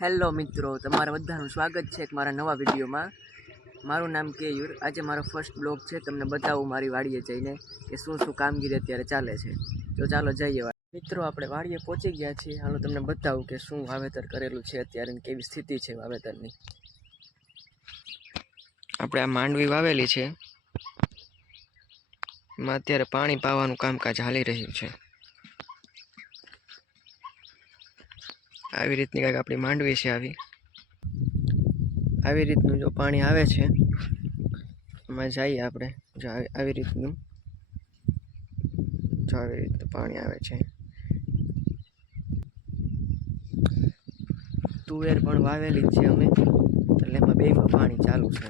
Hello મિત્રો, તમારા બધાનું સ્વાગત છે મારા નવા વિડીયોમાં. મારું નામ કેયુર. આજે મારો ફર્સ્ટ બ્લોગ છે. તમને બતાવું મારી વાડીએ જઈને કે શું શું કામગીરી અત્યારે ચાલે છે. તો ચાલો જઈએ. મિત્રો, આપણે વાડીએ પહોંચી ગયા છીએ. હાલો તમને બતાવું કે શું વાવેતર કરેલું છે અત્યારે, કેવી સ્થિતિ છે વાવેતરની. આપણે આ માંડવી વાવેલી છે, એમાં અત્યારે પાણી પાવાનું કામકાજ હાલી રહ્યું છે. આવી રીતની કંઈક આપણી માંડવી છે. આવી રીતનું જો પાણી આવે છે એમાં જઈએ આપણે. જો આવી રીતનું પાણી આવે છે. તુવેર પણ વાવેલી જ છે અમે, એટલે એમાં બેમાં પાણી ચાલુ છે.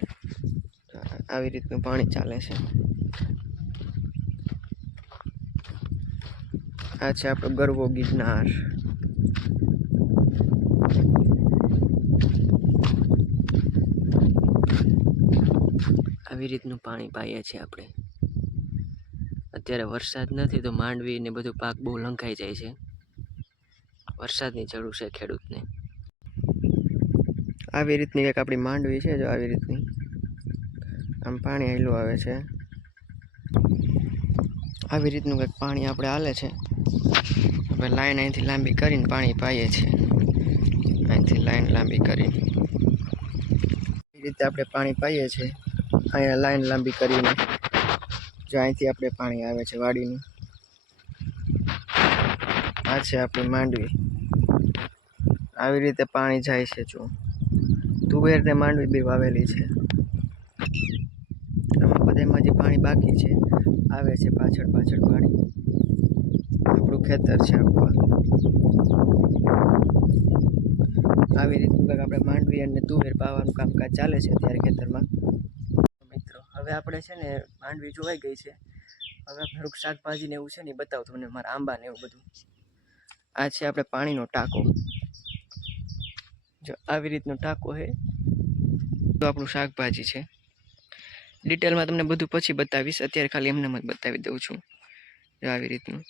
આવી રીતનું પાણી ચાલે છે. આ છે આપણો ગરવો ગિરનાર. આવી રીતનું પાણી પાઈએ છીએ આપણે. અત્યારે વરસાદ નથી તો માંડવી ને બધું પાક બહુ લંઘાઈ જાય છે. વરસાદની જરૂર છે ખેડૂતને. આવી રીતની એક આપણી માંડવી છે. જો આવી રીતની આમ પાણી હેલું આવે છે. આવી રીતનું કંઈક પાણી આપણે હાલે છે. આપણે લાઈન અહીંથી લાંબી કરીને પાણી પાઈએ છીએ. અહીંથી લાઈન લાંબી કરીને એ રીતે આપણે પાણી પાઈએ છીએ. અહીંયા લાઈન લાંબી કરીને જો અહીંથી આપણે પાણી આવે છે વાડીનું. આ છે આપણી માંડવી. આવી રીતે પાણી જાય છે. જો તુવેર ને માંડવી બી વાવેલી છે. આમાં બધામાં જે પાણી બાકી છે આવે છે પાછળ પાણી. આપણું ખેતર છે. આવી રીતનું આપણે માંડવી અને તુવેર પાવાનું કામકાજ ચાલે છે અત્યારે ખેતરમાં. મિત્રો, હવે આપણે છે ને માંડવી જોવાઈ ગઈ છે. હવે થોડુંક શાકભાજી ને એવું છે ને એ બતાવું તમને, મારા આંબા ને એવું બધું. આ છે આપણે પાણીનો ટાંકો. જો આવી રીતનો ટાંકો છે. તો આપણું શાકભાજી છે. ડિટેલમાં તમને બધું પછી બતાવીશ, અત્યારે ખાલી એમને જ બતાવી દઉં છું. આવી રીતનું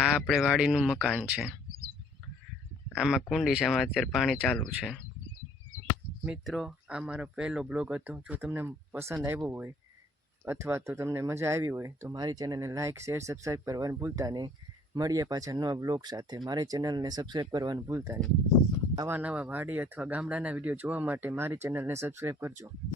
આ આપણે વાડીનું મકાન છે. આમાં કુંડી છે, આમાં અત્યારે પાણી ચાલુ છે. મિત્રો, આ મારો પહેલો બ્લોગ હતો. જો તમને પસંદ આવ્યો હોય અથવા તો તમને મજા આવી હોય તો મારી ચેનલને લાઇક, શેર, સબસ્ક્રાઈબ કરવાનું ભૂલતા નહીં. મળીએ પાછા નવા બ્લોગ સાથે. મારી ચેનલને સબસ્ક્રાઈબ કરવાનું ભૂલતા નહીં. આવા નવા વાડી અથવા ગામડાના વિડીયો જોવા માટે મારી ચેનલને સબસ્ક્રાઈબ કરજો.